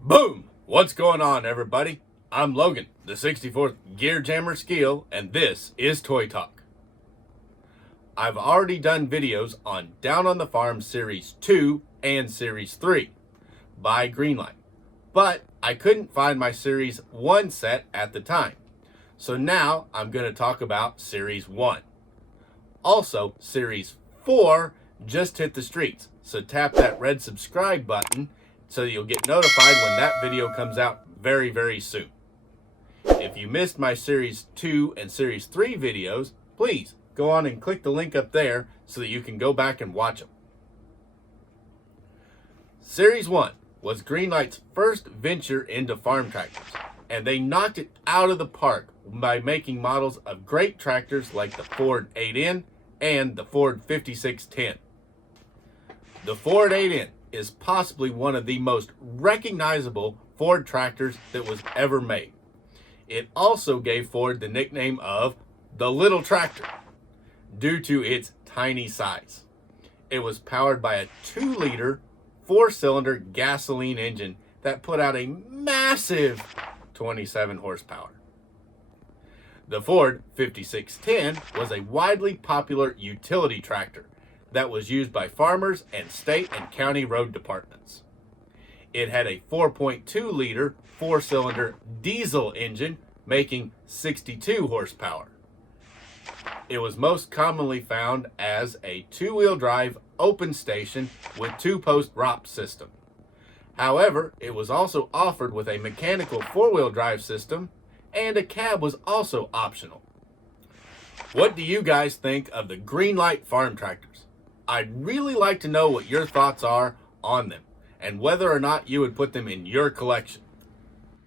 Boom! What's going on, everybody? I'm Logan, the 64th Gear Jammer Skeele, and this is Toy Talk. I've already done videos on Down on the Farm Series 2 and Series 3 by Greenlight, but I couldn't find my Series 1 set at the time. So now I'm going to talk about Series 1. Also, Series 4 just hit the streets, so tap that red subscribe button so you'll get notified when that video comes out very, very soon. If you missed my Series 2 and Series 3 videos, please go on and click the link up there so that you can go back and watch them. Series 1 was Greenlight's first venture into farm tractors, and they knocked it out of the park by making models of great tractors like the Ford 8N and the Ford 5610. The Ford 8N is possibly one of the most recognizable Ford tractors that was ever made. It also gave Ford the nickname of the Little Tractor due to its tiny size. It was powered by a 2-liter, 4-cylinder gasoline engine that put out a massive 27 horsepower. The Ford 5610 was a widely popular utility tractor that was used by farmers and state and county road departments. It had a 4.2-liter, 4-cylinder diesel engine making 62 horsepower. It was most commonly found as a 2-wheel drive open station with 2-post ROP system. However, it was also offered with a mechanical 4-wheel drive system, and a cab was also optional. What do you guys think of the Greenlight farm tractors? I'd really like to know what your thoughts are on them and whether or not you would put them in your collection.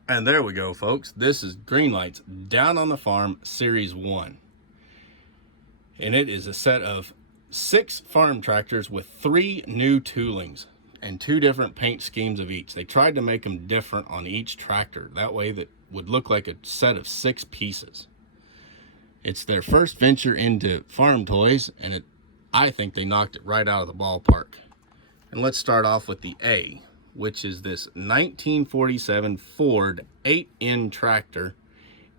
And there we go, folks. This is Greenlight's Down on the Farm Series 1. And it is a set of 6 farm tractors with 3 new toolings and 2 different paint schemes of each. They tried to make them different on each tractor. That way that would look like a set of 6 pieces. It's their first venture into farm toys, and I think they knocked it right out of the ballpark. And let's start off with the A, which is this 1947 Ford 8N tractor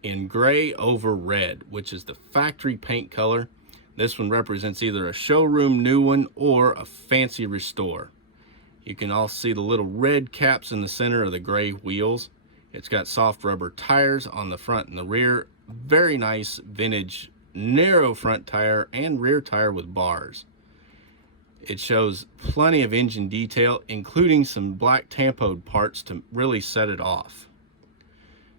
in gray over red, which is the factory paint color. This one represents either a showroom new one or a fancy restore. You can all see the little red caps in the center of the gray wheels. It's got soft rubber tires on the front and the rear. Very nice vintage narrow front tire and rear tire with bars. It shows plenty of engine detail, including some black tampoed parts to really set it off.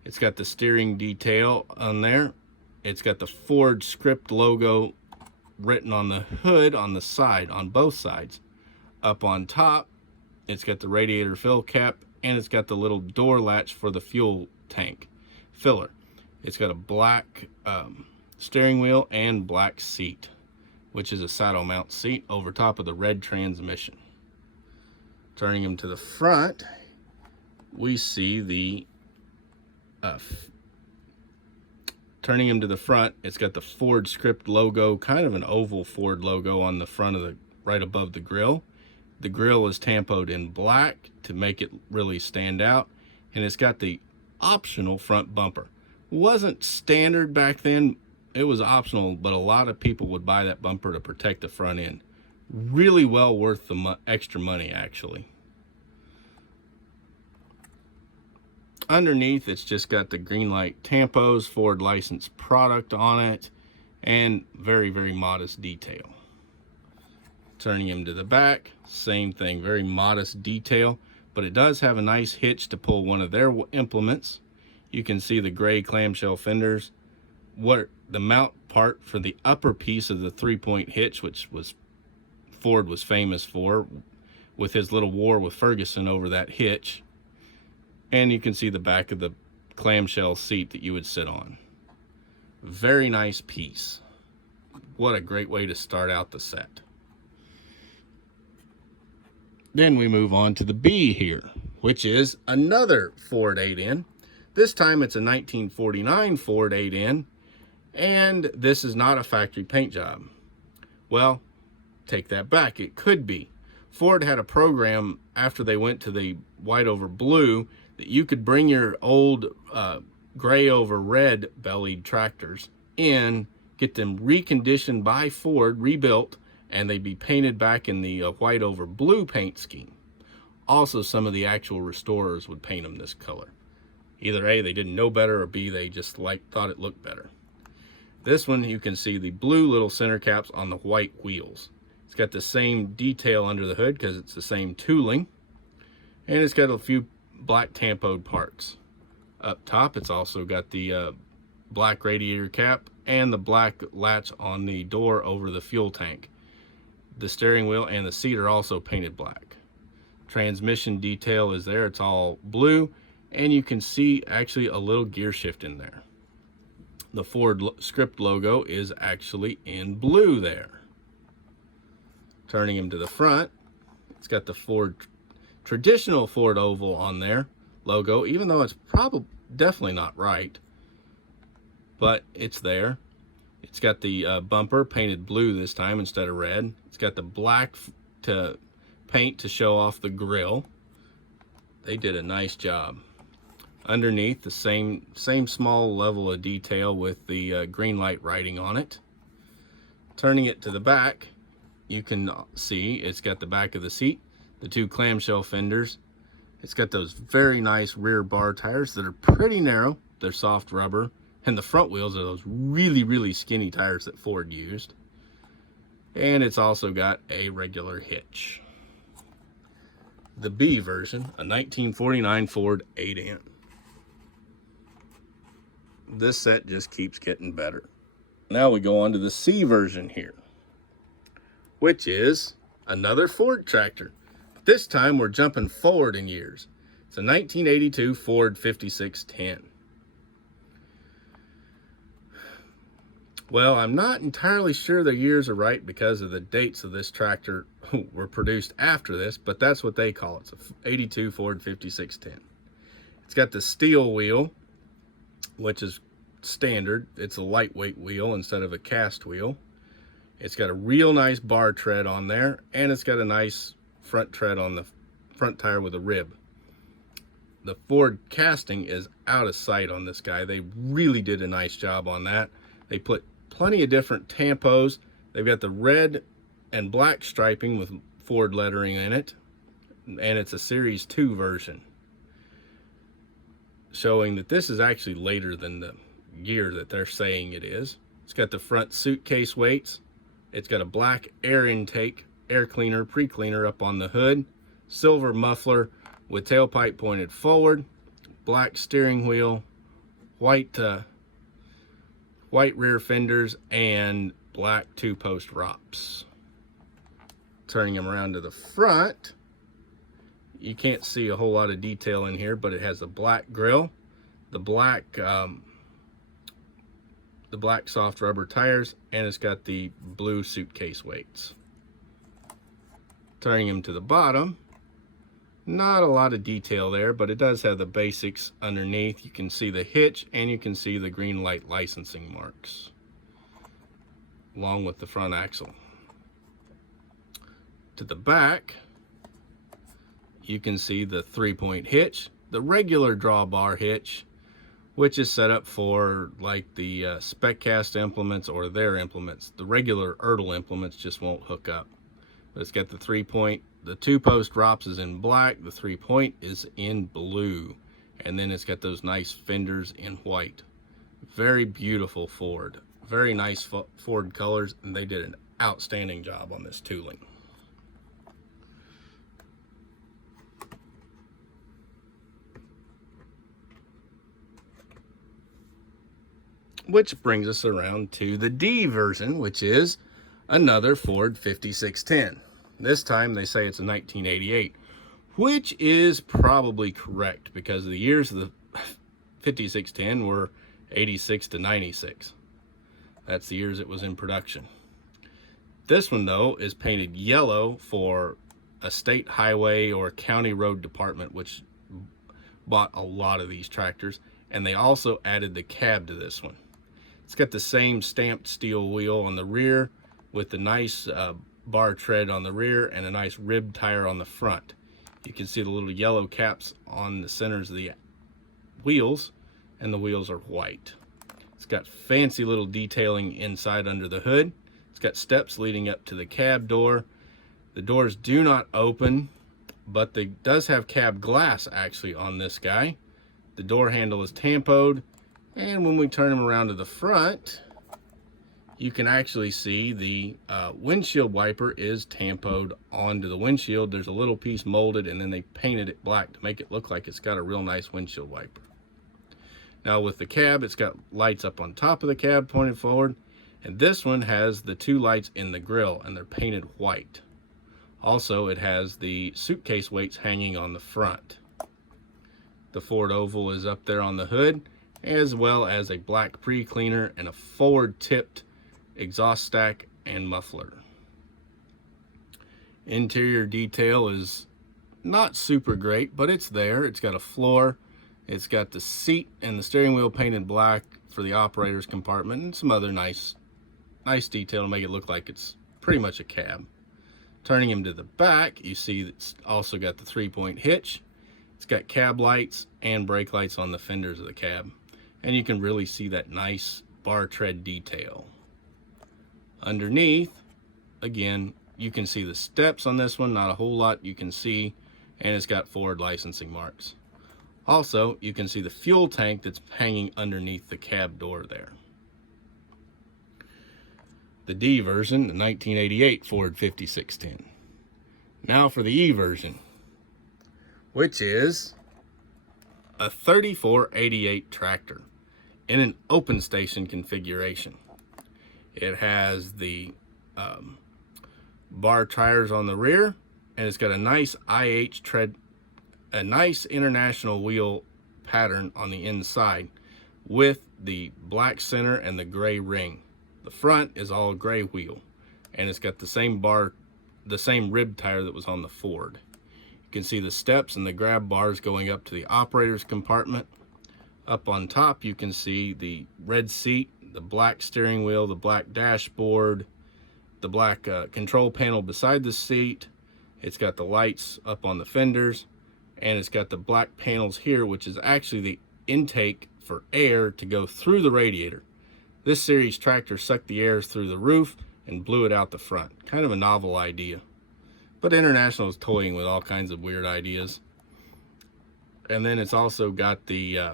It's got the steering detail on there. It's got the Ford script logo written on the hood on the side, on both sides. Up on top, it's got the radiator fill cap, and it's got the little door latch for the fuel tank filler. It's got a black steering wheel and black seat, which is a saddle mount seat over top of the red transmission. Turning them to the front, we see the turning them to the front, it's got the Ford script logo, kind of an oval Ford logo on the front of the, right above the grill. The grill is tampoed in black to make it really stand out, and it's got the optional front bumper. Wasn't standard back then. It was optional, but a lot of people would buy that bumper to protect the front end. Really well worth the extra money, actually. Underneath, it's just got the Greenlight tampos, Ford licensed product on it, and very, very modest detail. Turning him to the back, same thing, very modest detail, but it does have a nice hitch to pull one of their implements. You can see the gray clamshell fenders. What the mount part for the upper piece of the 3-point hitch, which was Ford was famous for, with his little war with Ferguson over that hitch. And you can see the back of the clamshell seat that you would sit on. Very nice piece. What a great way to start out the set. Then we move on to the B here, which is another Ford 8N. This time it's a 1949 Ford 8N, and this is not a factory paint job. Well, take that back, it could be. Ford had a program after they went to the white over blue that you could bring your old gray over red bellied tractors in, get them reconditioned by Ford, rebuilt, and they'd be painted back in the white over blue paint scheme. Also, some of the actual restorers would paint them this color. Either A, they didn't know better, or B, they just thought it looked better. This one, you can see the blue little center caps on the white wheels. It's got the same detail under the hood because it's the same tooling. And it's got a few black tampoed parts. Up top, it's also got the black radiator cap and the black latch on the door over the fuel tank. The steering wheel and the seat are also painted black. Transmission detail is there. It's all blue, and you can see actually a little gear shift in there. The Ford script logo is actually in blue there. Turning him to the front, it's got the Ford traditional Ford oval on there logo, even though it's definitely not right, but it's there. It's got the bumper painted blue this time instead of red. It's got the black paint to show off the grill. They did a nice job. Underneath, the same small level of detail with the Greenlight writing on it. Turning it to the back, you can see it's got the back of the seat, the two clamshell fenders. It's got those very nice rear bar tires that are pretty narrow. They're soft rubber. And the front wheels are those really, really skinny tires that Ford used. And it's also got a regular hitch. The B version, a 1949 Ford 8N. This set just keeps getting better. Now we go on to the C version here, which is another Ford tractor. But this time we're jumping forward in years. It's a 1982 Ford 5610. Well, I'm not entirely sure the years are right because of the dates of this tractor were produced after this, but that's what they call it. It's a 82 Ford 5610. It's got the steel wheel, which is standard. It's a lightweight wheel instead of a cast wheel. It's got a real nice bar tread on there, and it's got a nice front tread on the front tire with a rib. The Ford casting is out of sight on this guy. They really did a nice job on that. They put plenty of different tampos. They've got the red and black striping with Ford lettering in it, and it's a Series 2 version, showing that this is actually later than the year that they're saying it is. It's got the front suitcase weights. It's got a black air intake, air cleaner, pre-cleaner up on the hood, silver muffler with tailpipe pointed forward, black steering wheel, white rear fenders, and black two-post ROPS. Turning them around to the front, you can't see a whole lot of detail in here, but it has a black grille, the black soft rubber tires, and it's got the blue suitcase weights. Turning them to the bottom, not a lot of detail there, but it does have the basics underneath. You can see the hitch, and you can see the Greenlight licensing marks, along with the front axle. To the back, you can see the 3-point hitch, the regular drawbar hitch, which is set up for like the SpecCast implements or their implements. The regular Ertl implements just won't hook up. But it's got the 3-point, the two-post ROPS is in black, the 3-point is in blue, and then it's got those nice fenders in white. Very beautiful Ford. Very nice Ford colors, and they did an outstanding job on this tooling. Which brings us around to the D version, which is another Ford 5610. This time they say it's a 1988, which is probably correct because the years of the 5610 were 86 to 96. That's the years it was in production. This one, though, is painted yellow for a state highway or county road department, which bought a lot of these tractors, and they also added the cab to this one. It's got the same stamped steel wheel on the rear with the nice bar tread on the rear and a nice rib tire on the front. You can see the little yellow caps on the centers of the wheels, and the wheels are white. It's got fancy little detailing inside under the hood. It's got steps leading up to the cab door. The doors do not open, but it does have cab glass actually on this guy. The door handle is tampoed, and when we turn them around to the front, you can actually see the windshield wiper is tampoed onto the windshield. There's a little piece molded, and then they painted it black to make it look like it's got a real nice windshield wiper. Now with the cab, it's got lights up on top of the cab pointed forward, and this one has the two lights in the grille, and they're painted white. Also, it has the suitcase weights hanging on the front. The Ford oval is up there on the hood, as well as a black pre-cleaner and a forward-tipped exhaust stack and muffler. Interior detail is not super great, but it's there. It's got a floor. It's got the seat and the steering wheel painted black for the operator's compartment, and some other nice detail to make it look like it's pretty much a cab. Turning him to the back, you see it's also got the 3-point hitch. It's got cab lights and brake lights on the fenders of the cab, and you can really see that nice bar tread detail. Underneath, again, you can see the steps on this one, not a whole lot you can see, and it's got Ford licensing marks. Also, you can see the fuel tank that's hanging underneath the cab door there. The D version, the 1988 Ford 5610. Now for the E version, which is a 3488 tractor in an open station configuration. It has the bar tires on the rear, and it's got a nice IH tread, a nice international wheel pattern on the inside with the black center and the gray ring. The front is all gray wheel, and it's got the same rib tire that was on the Ford. You can see the steps and the grab bars going up to the operator's compartment. Up on top, you can see the red seat, the black steering wheel, the black dashboard, the black control panel beside the seat. It's got the lights up on the fenders, and it's got the black panels here, which is actually the intake for air to go through the radiator. This series tractor sucked the air through the roof and blew it out the front. Kind of a novel idea. But International is toying with all kinds of weird ideas. And then it's also got the,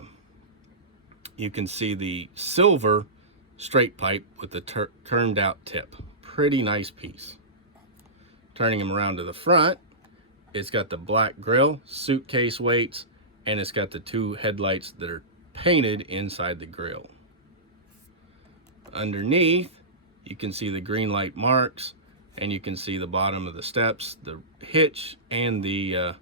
you can see the silver straight pipe with the turned out tip. Pretty nice piece. Turning them around to the front, it's got the black grille, suitcase weights, and it's got the two headlights that are painted inside the grille. Underneath, you can see the Greenlight marks, and you can see the bottom of the steps, the hitch, and the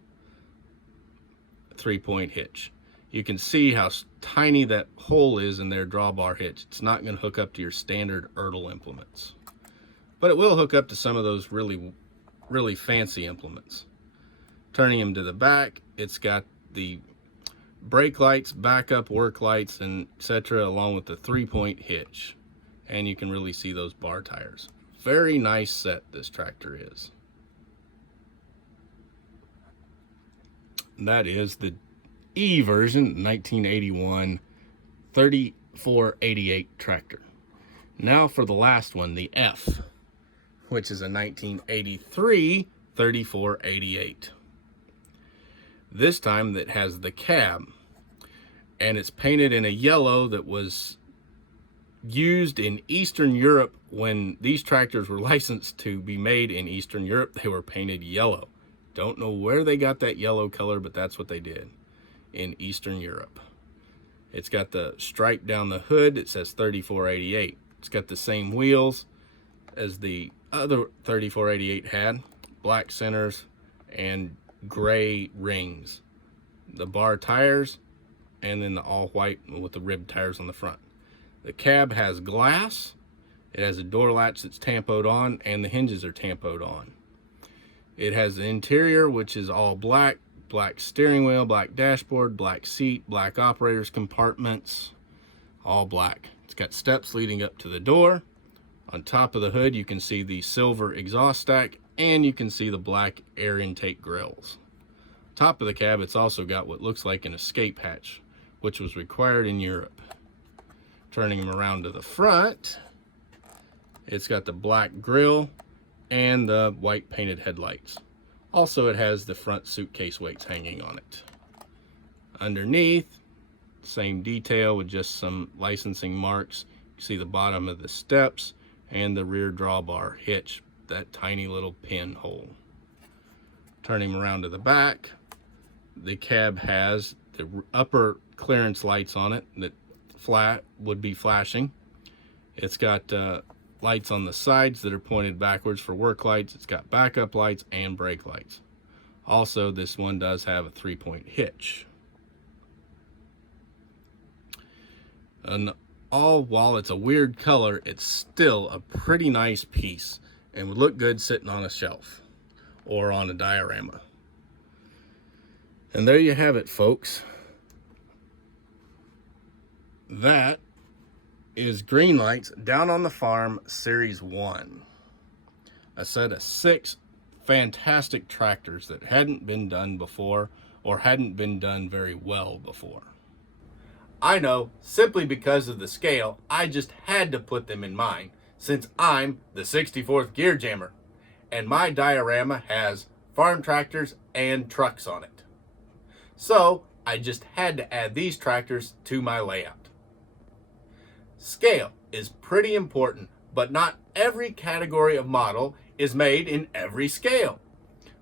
3-point hitch. You can see how tiny that hole is in their drawbar hitch. It's not going to hook up to your standard Ertl implements, but it will hook up to some of those really fancy implements. Turning them to the back, it's got the brake lights, backup work lights, and etc., along with the 3-point hitch. And you can really see those bar tires. Very nice set this tractor is. And that is the E version, 1981 3488 tractor. Now for the last one, the F, which is a 1983 3488. This time that has the cab, and it's painted in a yellow that was used in Eastern Europe. When these tractors were licensed to be made in Eastern Europe, they were painted yellow. Don't know where they got that yellow color, but that's what they did in Eastern Europe. It's got the stripe down the hood. It says 3488. It's got the same wheels as the other 3488 had, black centers and gray rings. The bar tires, and then the all white with the rib tires on the front. The cab has glass. It has a door latch that's tampoed on, and the hinges are tampoed on. It has the interior, which is all black, black steering wheel, black dashboard, black seat, black operator's compartments, all black. It's got steps leading up to the door. On top of the hood, you can see the silver exhaust stack, and you can see the black air intake grills. Top of the cab, it's also got what looks like an escape hatch, which was required in Europe. Turning them around to the front, it's got the black grille and the white painted headlights. Also, it has the front suitcase weights hanging on it. Underneath, same detail with just some licensing marks. You see the bottom of the steps and the rear drawbar hitch, that tiny little pinhole. Turning around to the back, the cab has the upper clearance lights on it that would be flashing. It's got lights on the sides that are pointed backwards for work lights. It's got backup lights and brake lights. Also, this one does have a 3-point hitch. And while it's a weird color, it's still a pretty nice piece and would look good sitting on a shelf or on a diorama. And there you have it, folks. That is Greenlight's Down on the Farm Series 1. A set of 6 fantastic tractors that hadn't been done before or hadn't been done very well before. I know, simply because of the scale, I just had to put them in mind, since I'm the 64th Gear Jammer, and my diorama has farm tractors and trucks on it. So, I just had to add these tractors to my layout. Scale is pretty important, but not every category of model is made in every scale.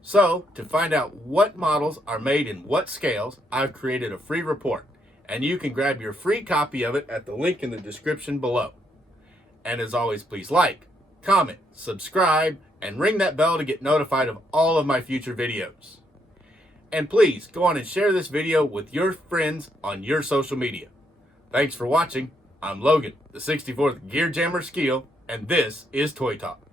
So, to find out what models are made in what scales, I've created a free report. And you can grab your free copy of it at the link in the description below. And as always, please like, comment, subscribe, and ring that bell to get notified of all of my future videos. And please go on and share this video with your friends on your social media. Thanks for watching. I'm Logan, the 64th Gear Jammer Skeele, and this is Toy Talk.